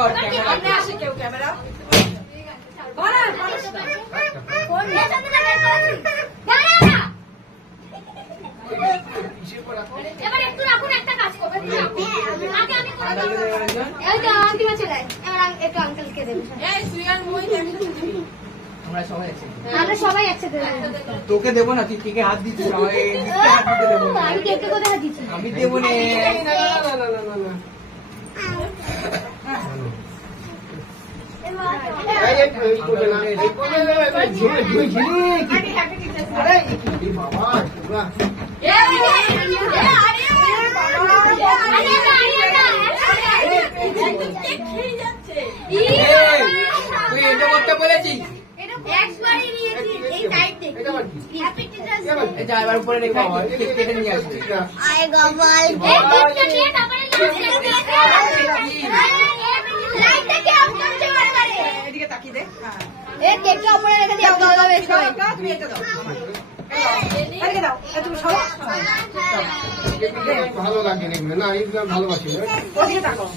আসে কেউ ক্যামেরা এবার একটু রাখুন, একটা কাজ করবেন, আগে আমি করে দেব। এই তো আন্টি আছে গায়, এবার একটু আঙ্কেলকে দেব। এই সুয়ান মই আমরা সবাই একসাথে, আমরা সবাই একসাথে দেব। তোকে দেবো না, তুই কেকে হাত দিচ্ছিস, আমাকে হাত দিতে দেবো না। আমি কেকে কোথায় হাত দিচ্ছি? আমি দেবো না। তুই এটা করতে বলেছিস? এটা এবার উপরে রেখে কেটে নিয়ে আসবে। এদিকে তাকিয়ে দে। তুমি এটা দাও, এদিকে দাও। তুমি সব ভালো লাগে না, এইগুলো ভালোবাসি। ওদিকে তাকাও।